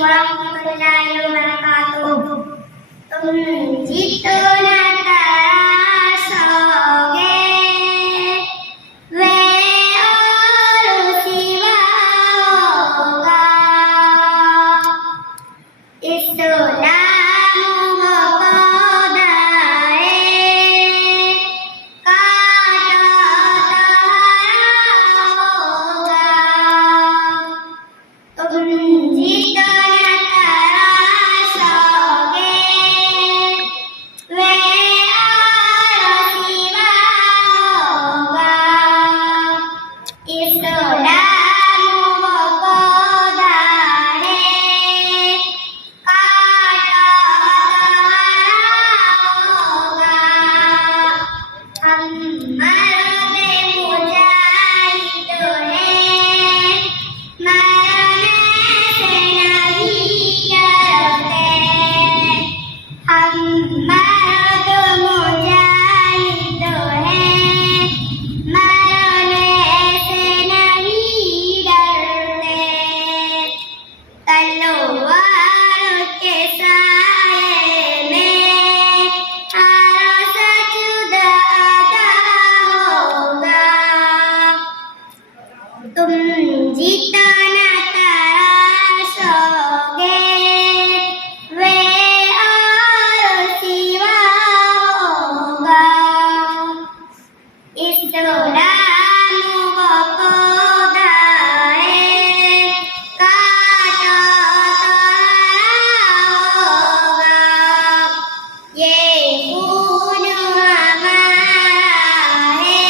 warahmatullahi wabarakatuh. तुम जितना तराशोगे वे और सिवा होगा। इस्लाम वफ़ादारे काटा होगा। तुम जितना तुम जितना तराशोगे वे और सिवा होगा। इस्लाम वफ़ादारे काटा होगा। ये खून हमारा है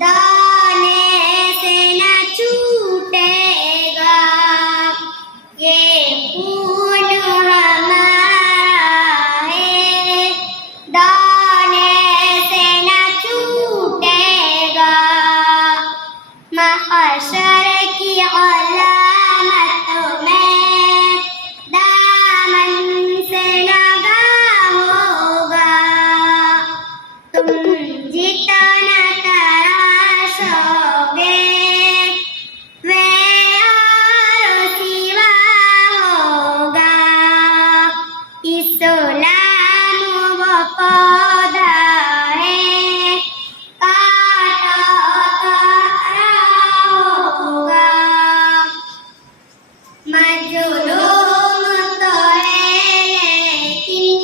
दाने से न छूटेगा। ये खून हमारा है दाने से न छूटेगा। महशर की अलामतों में दामन से लगा होगा। तुम जितना तराशोगे वे और सिवा होगा। इस्लाम वफ़ादारे काटा होगा। मजलूम तो है लेकिन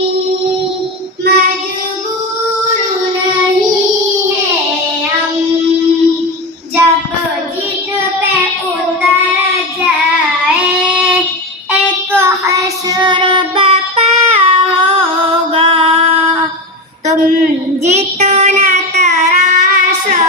मजबूर नहीं है हम। जब जिद पे उतर जाए एक हश्र बपा होगा। तुम जितना तराशोगे